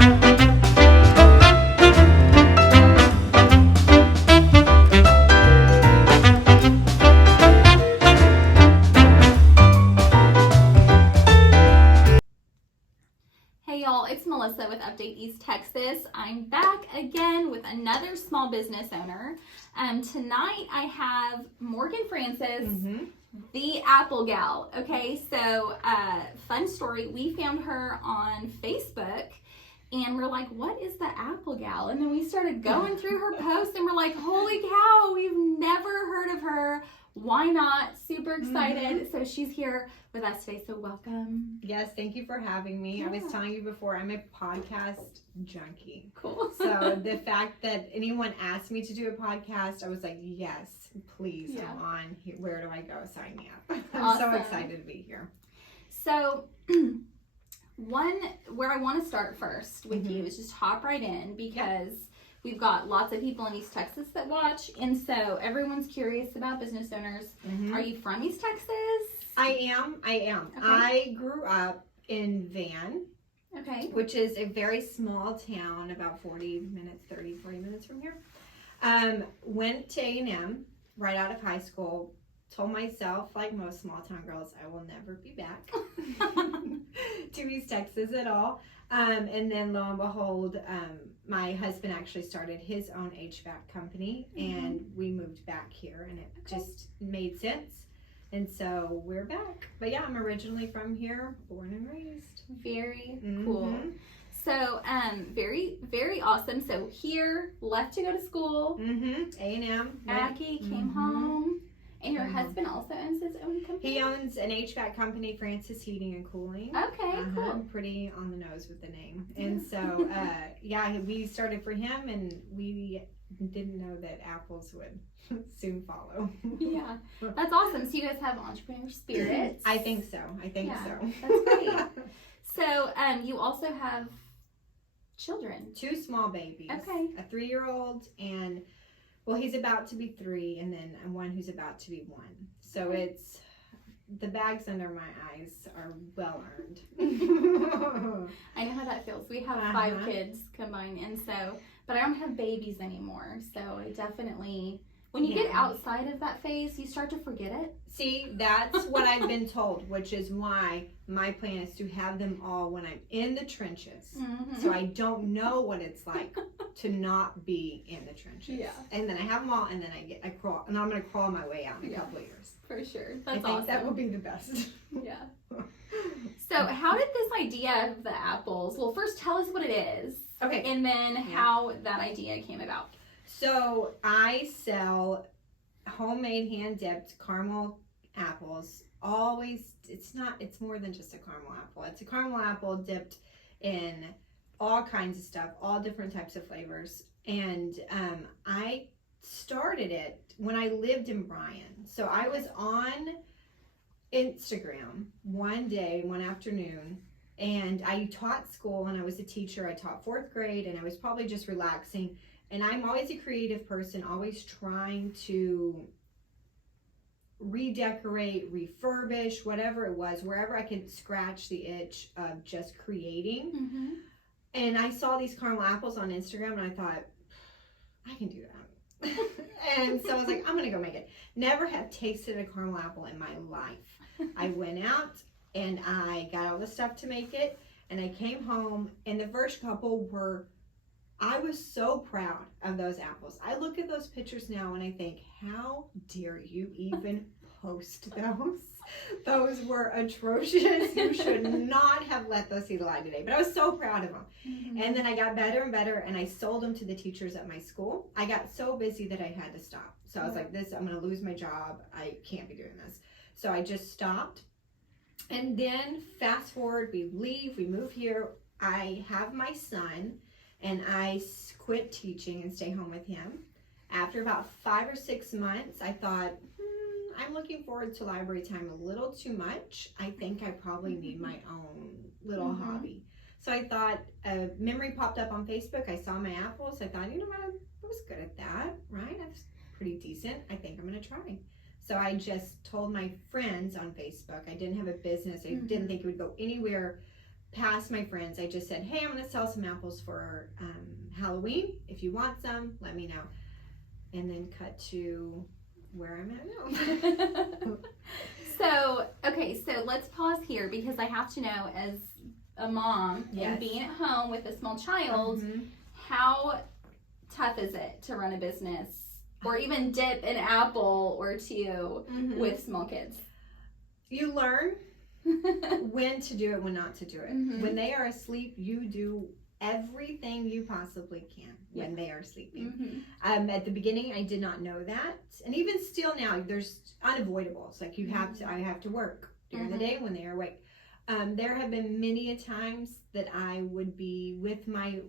Hey y'all, it's Melissa with Update East Texas. I'm back again with another small business owner. Tonight I have Morgan Francis, the Apple Gal. Okay, so fun story. We found her on Facebook and we're like, what is the Apple Gal? And then we started going through her posts and we're like, holy cow, we've never heard of her. Why not? Super excited. So she's here with us today. So welcome. Yes, thank you for having me. Yeah. I was telling you before, I'm a podcast junkie. Cool. So the fact that anyone asked me to do a podcast, I was like, yes, please come on. Where do I go? Sign me up. I'm so excited to be here. So where I want to start first with you is just hop right in because we've got lots of people in East Texas that watch, and so everyone's curious about business owners. Are you from East Texas? I am. Okay. I grew up in Van, which is a very small town, about 40 minutes from here. Went to A&M right out of high school. Told myself, like most small town girls, I will never be back to East Texas at all. And then lo and behold, my husband actually started his own HVAC company and we moved back here and it just made sense. And so we're back. But yeah, I'm originally from here, born and raised. Very cool. So, very, very awesome. So here, left to go to school. A&M. Aggie came home. And your husband also owns his own company? He owns an HVAC company, Francis Heating and Cooling. Okay, cool. I'm pretty on the nose with the name. And so, we started for him and we didn't know that apples would soon follow. Yeah, that's awesome. So you guys have entrepreneur spirits. I think so. That's great. So, you also have children. 2 small babies. Okay. A 3-year-old and... Well, he's about to be 3, and then one who's about to be 1. So it's, the bags under my eyes are well earned. I know how that feels. We have 5 kids combined, and so, but I don't have babies anymore. So I definitely, when you get outside of that phase, you start to forget it. See, that's what I've been told, which is why my plan is to have them all when I'm in the trenches. So I don't know what it's like to not be in the trenches. Yeah. And then I have them all, and then I crawl, and I'm going to crawl my way out in a couple of years. For sure. That's awesome. I think that will be the best. Yeah. So how did this idea of the apples, well, first tell us what it is. Okay. And then how that idea came about. So I sell homemade hand-dipped caramel apples. Always, it's more than just a caramel apple. It's a caramel apple dipped in all kinds of stuff, all different types of flavors. And I started it when I lived in Bryan. So I was on Instagram one afternoon, and I taught school and I was a teacher. I taught 4th grade and I was probably just relaxing. And I'm always a creative person, always trying to redecorate, refurbish, whatever it was, wherever I could scratch the itch of just creating. And I saw these caramel apples on Instagram and I thought, I can do that. And so I was like, I'm going to go make it. Never have tasted a caramel apple in my life. I went out and I got all the stuff to make it and I came home and the first couple were, I was so proud of those apples. I look at those pictures now and I think, how dare you even post those? Those were atrocious. You should not have let those see the light today. But I was so proud of them. And then I got better and better and I sold them to the teachers at my school. I got so busy that I had to stop. So I was like, I'm going to lose my job. I can't be doing this. So I just stopped. And then fast forward, we leave, we move here. I have my son. And I quit teaching and stay home with him. After about 5 or 6 months, I thought, I'm looking forward to library time a little too much. I think I probably need my own little hobby. So I thought, a memory popped up on Facebook. I saw my apples. I thought, you know what, I was good at that, right? I was pretty decent. I think I'm going to try. So I just told my friends on Facebook. I didn't have a business. I didn't think it would go anywhere past my friends. I just said, hey, I'm going to sell some apples for Halloween. If you want some, let me know. And then cut to where I'm at now. So let's pause here because I have to know, as a mom and being at home with a small child, how tough is it to run a business or even dip an apple or two with small kids? You learn when to do it, when not to do it. When they are asleep, you do everything you possibly can when they are sleeping. At the beginning, I did not know that, and even still now, there's unavoidables. Like I have to work during the day when they are awake. There have been many a times that I would be with my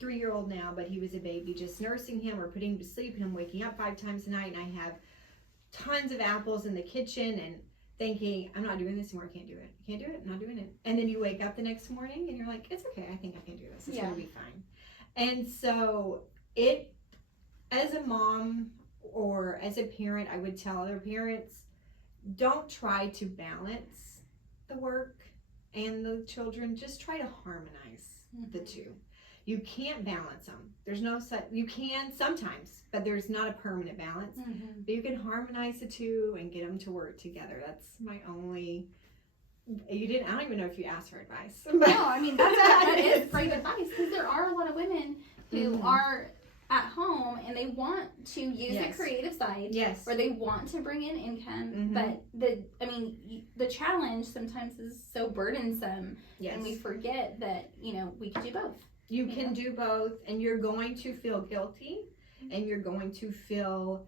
3-year-old now, but he was a baby, just nursing him or putting him to sleep, and him waking up 5 times a night, and I have tons of apples in the kitchen, and thinking, I'm not doing this anymore, I can't do it. I can't do it, I'm not doing it. And then you wake up the next morning and you're like, it's okay, I think I can do this. It's going to be fine. And so as a mom or as a parent, I would tell other parents, don't try to balance the work and the children. Just try to harmonize the two. You can't balance them. There's no such, you can sometimes, but there's not a permanent balance. But you can harmonize the two and get them to work together. That's my only, I don't even know if you asked for advice. No, I mean, that is great advice, because there are a lot of women who are at home and they want to use a creative side, or they want to bring in income, but the challenge sometimes is so burdensome, and we forget that, we can do both. You can do both, and you're going to feel guilty, and you're going to feel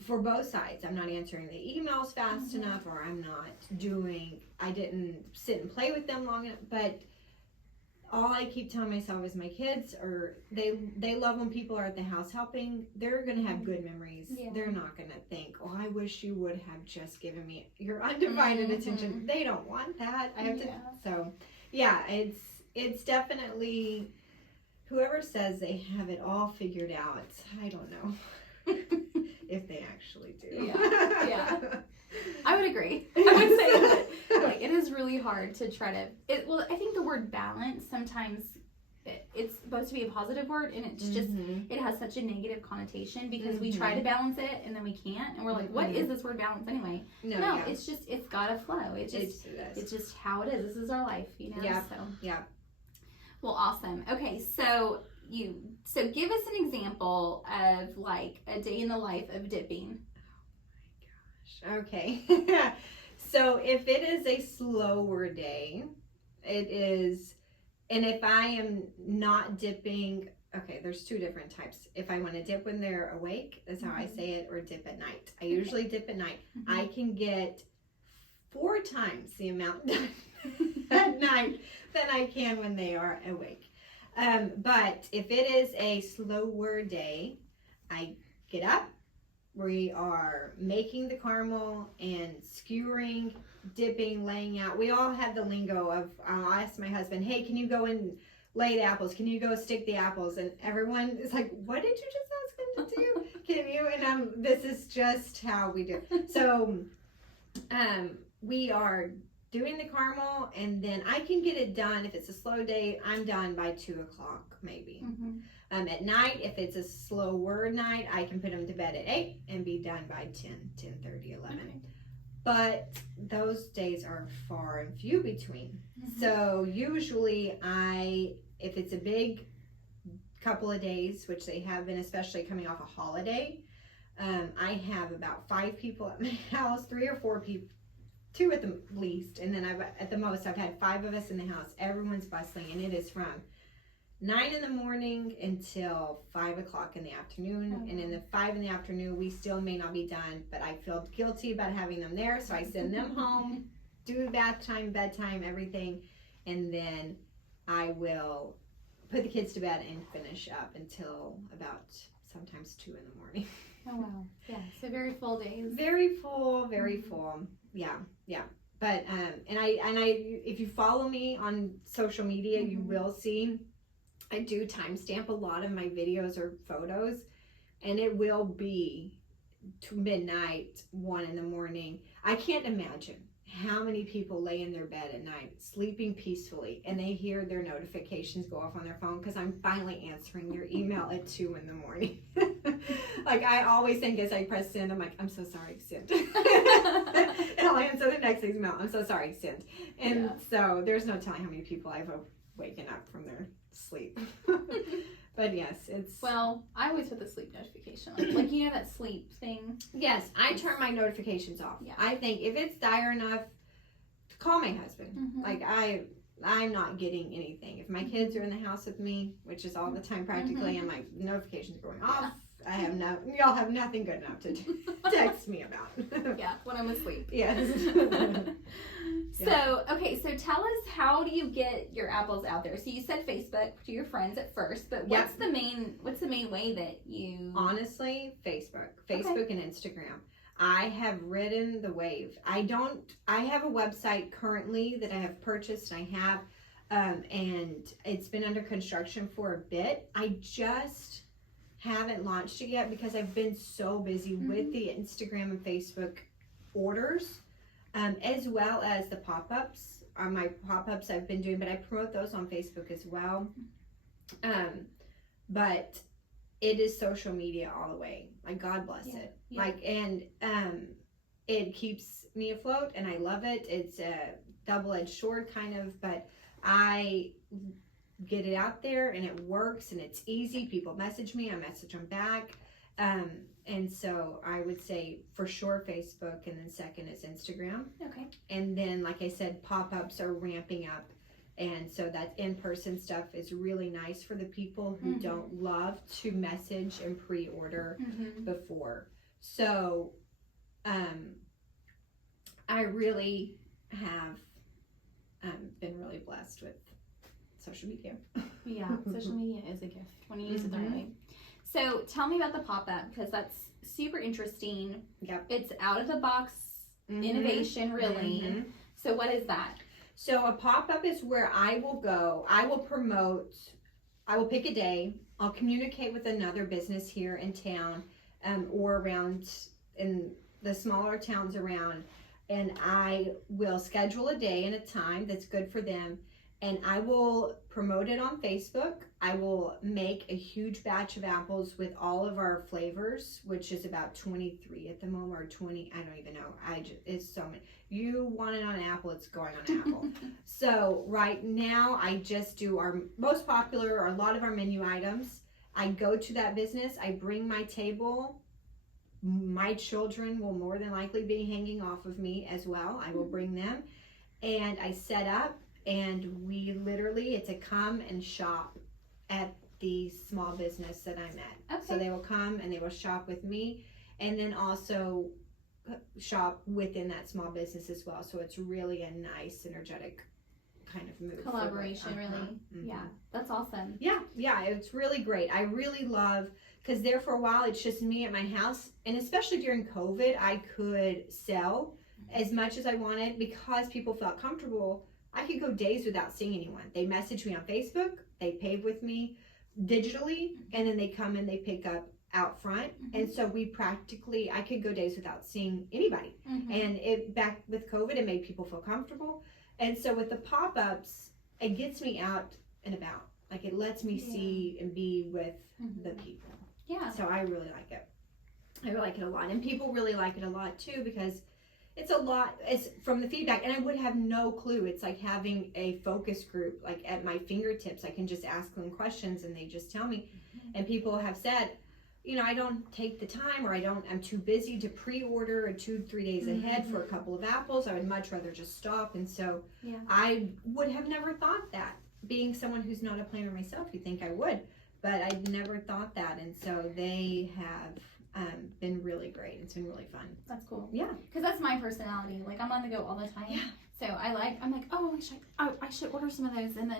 for both sides. I'm not answering the emails fast enough, or I didn't sit and play with them long enough. But all I keep telling myself is my kids they love when people are at the house helping. They're going to have good memories. They're not going to think, oh, I wish you would have just given me your undivided attention. They don't want that. I have to. So, yeah, it's definitely, whoever says they have it all figured out, I don't know if they actually do. Yeah. I would agree. I would say that it is really hard to try to. I think the word balance sometimes it's supposed to be a positive word, and it's just it has such a negative connotation because we try to balance it and then we can't, and we're like, what is this word balance anyway? No, it's just it's gotta flow. It's just how it is. This is our life, Yeah. So. Yeah. Well, awesome. Okay, so give us an example of like a day in the life of dipping. Oh my gosh. Okay. So if it is a slower day, it is, and if I am not dipping, okay, there's 2 different types. If I want to dip when they're awake, that's how I say it, or dip at night. I usually dip at night. I can get 4 times the amount done at night than I can when they are awake. But if it is a slower day, I get up, we are making the caramel and skewering, dipping, laying out. We all have the lingo of, I'll ask my husband, hey, can you go and lay the apples? Can you go stick the apples? And everyone is like, what did you just ask him to do? Can you? And this is just how we do. So we are doing the caramel, and then I can get it done. If it's a slow day, I'm done by 2 o'clock maybe. At night, if it's a slower night, I can put them to bed at 8 and be done by 10:30, 11. Okay. But those days are far and few between. So usually if it's a big couple of days, which they have been, especially coming off a holiday, I have about 5 people at my house, 3 or 4 people, 2 at the least, and then at the most I've had 5 of us in the house. Everyone's bustling, and it is from 9 in the morning until 5 o'clock in the afternoon. And in the 5 in the afternoon, we still may not be done, but I feel guilty about having them there, so I send them home, do bath time, bedtime, everything, and then I will put the kids to bed and finish up until about sometimes 2 in the morning. Oh wow! Yeah, so very full days. Very full, very full. Yeah. But and I if you follow me on social media, you will see I do timestamp a lot of my videos or photos, and it will be to midnight, 1 in the morning. I can't imagine how many people lay in their bed at night sleeping peacefully and they hear their notifications go off on their phone because I'm finally answering their email at 2 in the morning. Like I always think as I press send, I'm like, I'm so sorry, send. And I'll answer the next email, I'm so sorry, send. And so there's no telling how many people I've waken up from their sleep. But yes, it's... Well, I always put the sleep notification on. Like, you know that sleep thing? Yes, I turn my notifications off. Yeah. I think if it's dire enough, call my husband. Mm-hmm. Like, I'm not getting anything. If my kids are in the house with me, which is all the time practically, Mm-hmm. and my notifications are going off, y'all have nothing good enough to text me about. Yeah, when I'm asleep. Yes. So, okay, so tell us, how do you get your apples out there? So you said Facebook to your friends at first, but what's the main way that you... Honestly, Facebook and Instagram. I have ridden the wave. I have a website currently that I have purchased, and I have, and it's been under construction for a bit. I just haven't launched it yet because I've been so busy with the Instagram and Facebook orders. As well as the pop-ups. My pop-ups I've been doing, but I promote those on Facebook as well. But it is social media all the way. Like, God bless it. Yeah. Like, and it keeps me afloat, and I love it. It's a double-edged sword kind of, but I get it out there, and it works, and it's easy. People message me, I message them back. And so I would say for sure Facebook, and then second is Instagram. Okay. And then, like I said, pop-ups are ramping up. And so that in-person stuff is really nice for the people who don't love to message and pre-order before. So I really have been really blessed with social media. Yeah, social media is a gift when you use it the right way. So tell me about the pop-up, because that's super interesting. Yep. It's out of the box innovation, really. So what is that? So a pop-up is where I will go, I will promote, I will pick a day, I'll communicate with another business here in town or around in the smaller towns around, and I will schedule a day and a time that's good for them, and I will promote it on Facebook. I will make a huge batch of apples with all of our flavors, which is about 23 at the moment, or 20, I don't even know. It's so many. You want it on an apple, it's going on an apple. So right now, I just do our most popular, or a lot of our menu items. I go to that business, I bring my table. My children will more than likely be hanging off of me as well. I will bring them, and I set up, and we literally, it's a come and shop at the small business that I'm at. Okay. So they will come and they will shop with me, and then also shop within that small business as well. So it's really a nice, energetic kind of move. Collaboration, really. Yeah, that's awesome. Yeah, it's really great. I really love, because there for a while it's just me at my house, and especially during COVID, I could sell as much as I wanted because people felt comfortable. I could go days without seeing anyone. They message me on Facebook, they pay with me digitally, and then they come and they pick up out front. And so I could go days without seeing anybody. And back with COVID, it made people feel comfortable. And so with the pop-ups, it gets me out and about. Like, it lets me see and be with the people. Yeah. So I really like it. I really like it a lot. And people really like it a lot too, because it's a lot, it's from the feedback, and I would have no clue. It's like having a focus group, like at my fingertips. I can just ask them questions and they just tell me. And people have said, you know, I don't take the time, or I'm too busy to pre-order 2-3 days ahead for a couple of apples. I would much rather just stop. And so I would have never thought that. Being someone who's not a planner myself, you think I would, but I never thought that. And so they have been really great. It's been really fun. That's cool. Yeah. Because that's my personality. Like, I'm on the go all the time. Yeah. So I'm like, oh, I should order some of those. And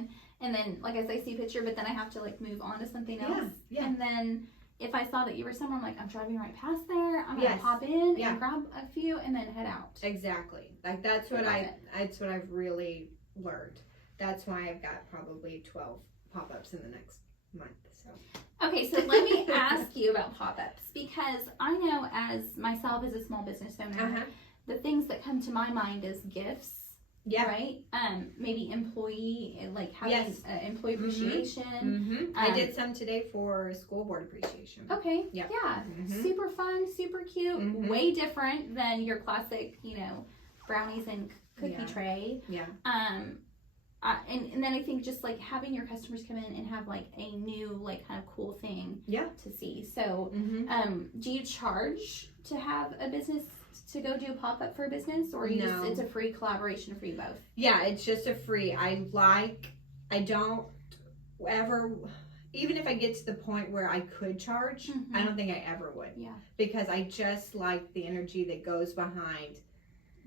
then, like, as I see a picture, but then I have to, like, move on to something else. Yeah. And then if I saw that you were somewhere, I'm like, I'm driving right past there. I'm going to pop in and grab a few and then head out. Exactly. Like, that's what I've really learned. That's why I've got probably 12 pop-ups in the next month. So. Okay, so let me ask you about pop-ups, because I know, as myself as a small business owner, the things that come to my mind is gifts. Yeah. Right. Maybe employee, like having employee appreciation. Mm-hmm. I did some today for school board appreciation. Okay. Yep. Yeah. Mm-hmm. Super fun, super cute. Mm-hmm. Way different than your classic, brownies and cookie tray. Yeah. And then I think just like having your customers come in and have like a new like kind of cool thing to see. So do you charge to have a business to go do a pop-up for a business, or it's a free collaboration for you both? Yeah, it's just a free. I don't ever, even if I get to the point where I could charge, I don't think I ever would. Yeah. Because I just like the energy that goes behind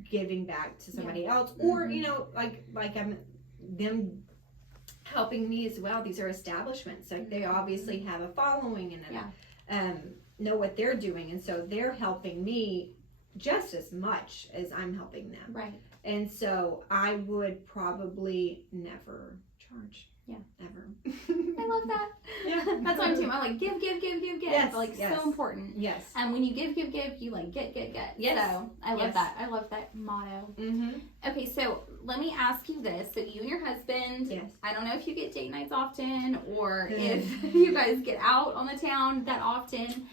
giving back to somebody else, or like I'm them helping me as well. These are establishments, like they obviously have a following and know what they're doing, and so they're helping me just as much as I'm helping them. Right. And so I would probably never charge. Yeah. Ever. I love that. Yeah. That's why I'm too. I like give. Yes. So important. Yes. And when you give, you like get. Yes. So I love that. I love that motto. Mm-hmm. Okay, so let me ask you this. So you and your husband, I don't know if you get date nights often or if you guys get out on the town that often.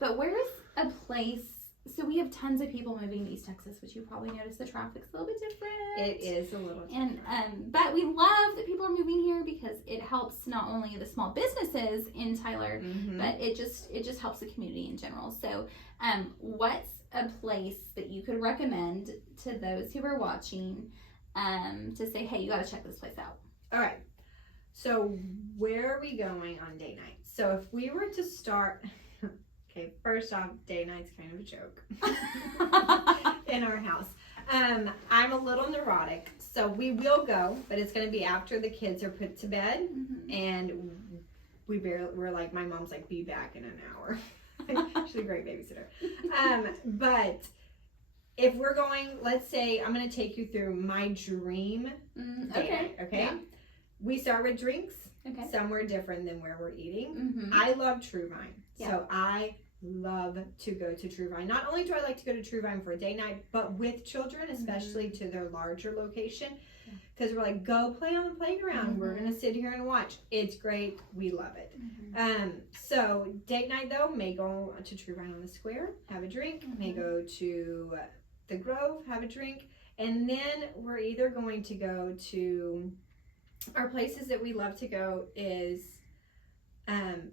But where's a place? So we have tons of people moving to East Texas, which you probably noticed the traffic's a little bit different. It is a little different. And but we love that people are moving here because it helps not only the small businesses in Tyler, but it just helps the community in general. So what's a place that you could recommend to those who are watching to say, hey, you got to check this place out? All right. So where are we going on date night? So if we were to start... Okay, first off, date night's kind of a joke in our house. I'm a little neurotic, so we will go, but it's going to be after the kids are put to bed, and we're like, my mom's like, be back in an hour. She's a great babysitter. But if we're going, let's say I'm going to take you through my dream date night, okay? Yeah. We start with drinks. Okay. Somewhere different than where we're eating. I love True Vine. So I love to go to True Vine. Not only do I like to go to True Vine for a date night, but with children, especially to their larger location, because we're like, go play on the playground. We're going to sit here and watch. It's great. We love it. So date night, though, may go to True Vine on the Square, have a drink, may go to the Grove, have a drink, and then we're either going to go to... Our places that we love to go is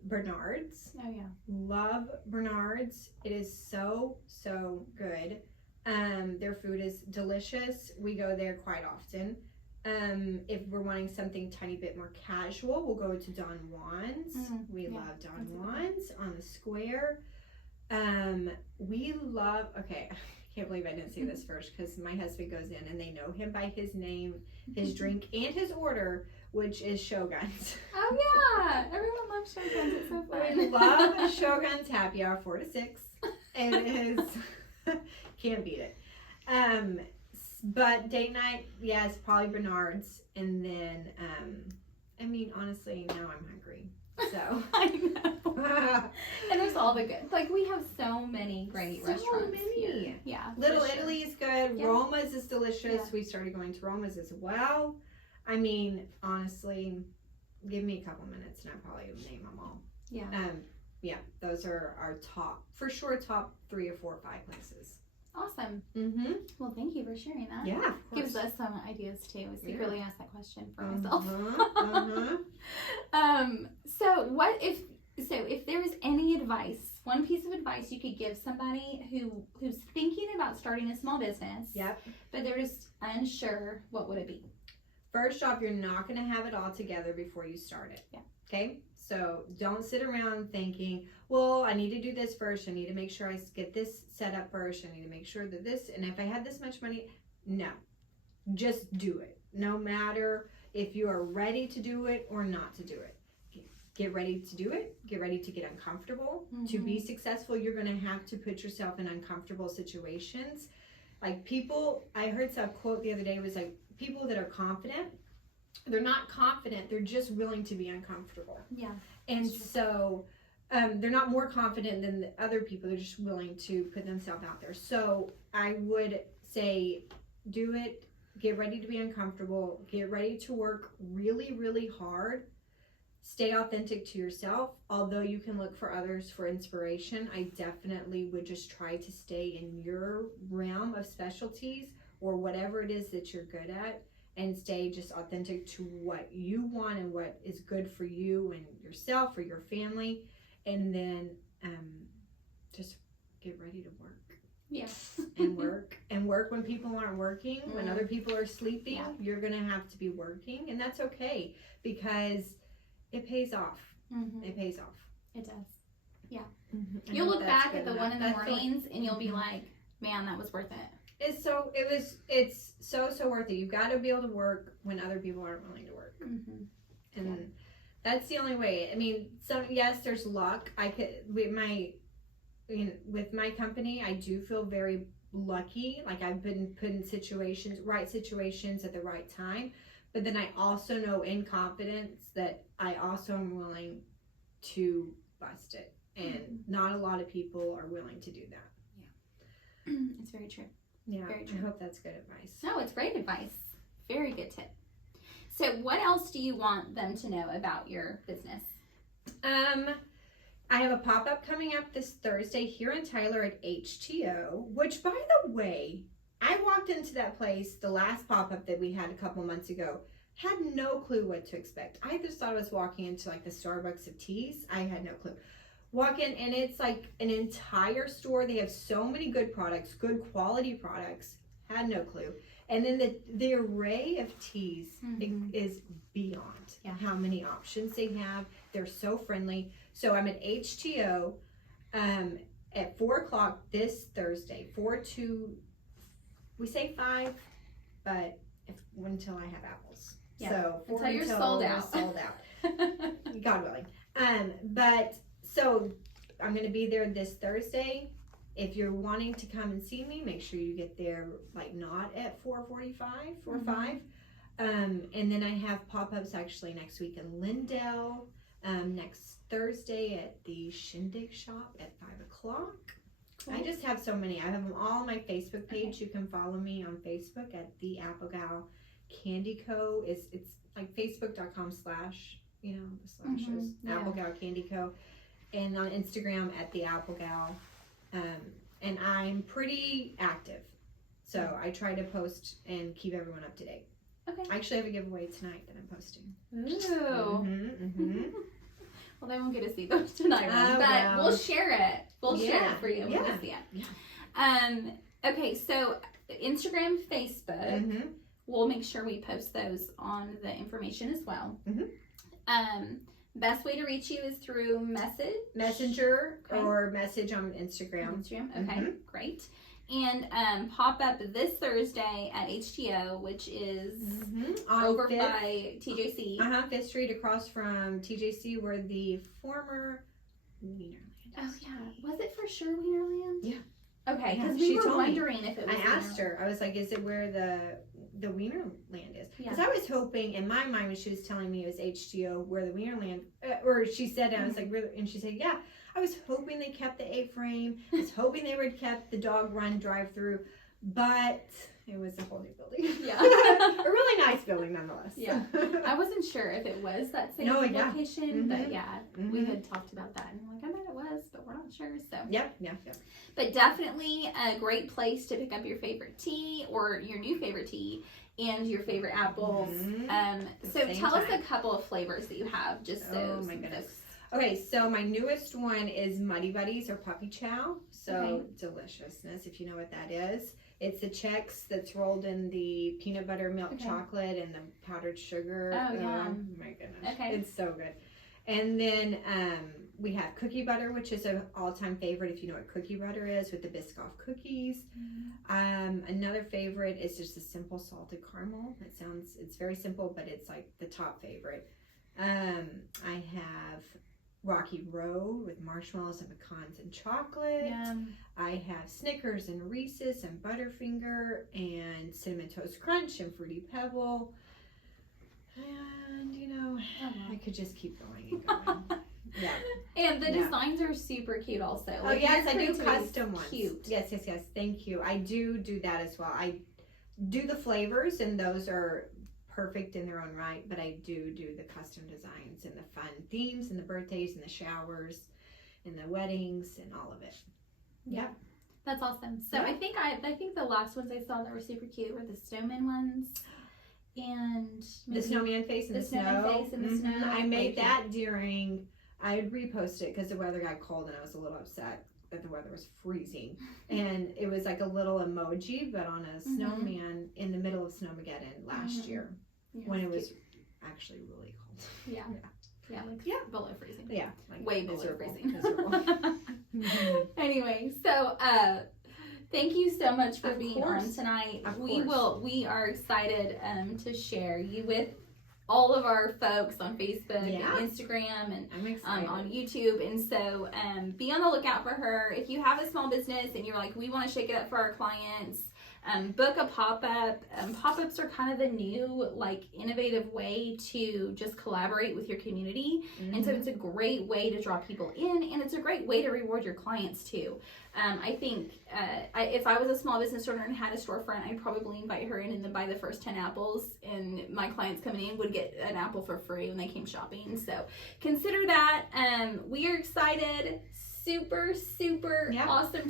Bernard's. Oh, yeah. Love Bernard's. It is so, so good. Their food is delicious. We go there quite often. If we're wanting something tiny bit more casual, we'll go to Don Juan's. We love Don Juan's on the Square. We love... Okay, I can't believe I didn't say this first, because my husband goes in and they know him by his name, his drink, and his order, which is Shogun's. Oh yeah, everyone loves Shogun's. It's so fun. We love Shogun's happy hour 4 to 6. It is can't beat it. But date night, yes, probably Bernard's, and then I mean, honestly, now I'm hungry. So I know. And there's all the good. Like, we have so many great restaurants. Here. Yeah. Little Italy is good. Roma's is delicious. We started going to Roma's as well. I mean, honestly, give me a couple minutes and I'll probably name them all. Yeah. Yeah, those are our top 3 or 4 or 5 places. Awesome. Well, thank you for sharing that. Yeah, gives us some ideas too. I secretly asked that question for myself. So if there was any advice, one piece of advice you could give somebody who's thinking about starting a small business, but they're just unsure, what would it be? First off, you're not going to have it all together before you start it. Yeah. Okay? So don't sit around thinking, well, I need to do this first. I need to make sure I get this set up first. I need to make sure that this, and if I had this much money, no. Just do it. No matter if you are ready to do it or not to do it. Get ready to do it. Get ready to get uncomfortable. To be successful, you're going to have to put yourself in uncomfortable situations. Like people, I heard some quote the other day, was like, people that are confident, they're not confident, they're just willing to be uncomfortable. Yeah. And so they're not more confident than the other people. They're just willing to put themselves out there. So I would say do it. Get ready to be uncomfortable. Get ready to work really, really hard. Stay authentic to yourself. Although you can look for others for inspiration, I definitely would just try to stay in your realm of specialties or whatever it is that you're good at, and stay just authentic to what you want and what is good for you and yourself or your family. And then just get ready to work. Yeah. and work when people aren't working, when other people are sleeping. Yeah. You're gonna have to be working, and that's okay because it pays off. It pays off. It does. Yeah. You'll look back at the one in the mornings and you'll be like, man, that was worth it. It's so worth it. You've got to be able to work when other people aren't willing to work. And that's the only way. I mean, yes, there's luck. I could with my company, I do feel very lucky. Like I've been put in right situations at the right time. But then I also know in confidence that I also am willing to bust it. And not a lot of people are willing to do that. Yeah. It's very true. Yeah, very true. I hope that's good advice. No, it's great advice. Very good tip. So what else do you want them to know about your business? I have a pop-up coming up this Thursday here in Tyler at HTO, which, by the way, I walked into that place, the last pop-up that we had a couple months ago, had no clue what to expect. I just thought I was walking into like the Starbucks of teas. I had no clue. Walk in and it's like an entire store. They have so many good products, good quality products. Had no clue. And then the array of teas is beyond how many options they have. They're so friendly. So I'm at HTO at 4 o'clock this Thursday, 4 to, we say 5, but until I have apples. Yeah. So until you're sold out. God willing. But so I'm going to be there this Thursday. If you're wanting to come and see me, make sure you get there like not at 4:45, 4:05. And then I have pop-ups actually next week in Lindell. Next Thursday at the Shindig shop at 5 o'clock. Cool. I just have so many. I have them all on my Facebook page. Okay. You can follow me on Facebook at the Apple Gal Candy Co. It's like facebook.com/ the slashes, Apple Gal Candy Co. And on Instagram at the Apple Gal. And I'm pretty active. So I try to post and keep everyone up to date. Okay. I actually have a giveaway tonight that I'm posting. Ooh. Well, they won't get to see those tonight, but we'll share it. We'll share it for you when we see it. Yeah. Okay, so Instagram, Facebook, we'll make sure we post those on the information as well. Best way to reach you is through Messenger or message on Instagram. Okay, great. And pop-up this Thursday at HTO, which is over by TJC. 5th Street across from TJC, where the former Wienerland is. Oh, yeah. Was it for sure Wienerland? Yeah. Okay, because we were wondering if it was. I asked her. I was like, is it where the Wienerland is? Because I was hoping, in my mind, when she was telling me it was HTO, where the Wienerland, or she said, and I was like, really? And she said, yeah. I was hoping they kept the A-frame. I was hoping they would kept the dog run drive-through, but it was a whole new building. Yeah. A really nice building nonetheless. Yeah. I wasn't sure if it was that same location, but we had talked about that. And I'm like, I bet it was, but we're not sure. So Yeah. But definitely a great place to pick up your favorite tea or your new favorite tea and your favorite apples. So tell us a couple of flavors that you have, just so. Oh my goodness. Okay, so my newest one is Muddy Buddies or Puppy Chow. So deliciousness, if you know what that is. It's the Chex that's rolled in the peanut butter milk chocolate and the powdered sugar. Oh, yeah. My goodness. Okay. It's so good. And then we have Cookie Butter, which is an all-time favorite if you know what Cookie Butter is, with the Biscoff cookies. Another favorite is just a simple salted caramel. It's very simple, but it's like the top favorite. I have Rocky Road with marshmallows and pecans and chocolate. Yum. I have Snickers and Reese's and Butterfinger and Cinnamon Toast Crunch and Fruity Pebble. And, I could just keep going and going. And the designs are super cute also. Oh, yes, I do creativity is custom ones. Cute. Yes, thank you. I do that as well. I do the flavors, and those are perfect in their own right, but I do the custom designs and the fun themes and the birthdays and the showers and the weddings and all of it. Yep. That's awesome. So I think the last ones I saw that were super cute were the snowman ones and the snowman face in the snow. Snowman face in the snow. I made that I had reposted it because the weather got cold and I was a little upset that the weather was freezing. And it was like a little emoji, but on a snowman in the middle of Snowmageddon last year when it was actually really cold. Yeah. Like below freezing. Yeah, like way below freezing. Miserable. Anyway, so thank you so much for being on tonight. We are excited to share you with all of our folks on Facebook and Instagram and on YouTube. And so be on the lookout for her. If you have a small business and you're like, we want to shake it up for our clients, book a pop-up. Pop-ups are kind of the new, like, innovative way to just collaborate with your community. And so it's a great way to draw people in, and it's a great way to reward your clients too. I think if I was a small business owner and had a storefront, I'd probably invite her in and then buy the first 10 apples, and my clients coming in would get an apple for free when they came shopping. So consider that. We are excited. Super awesome to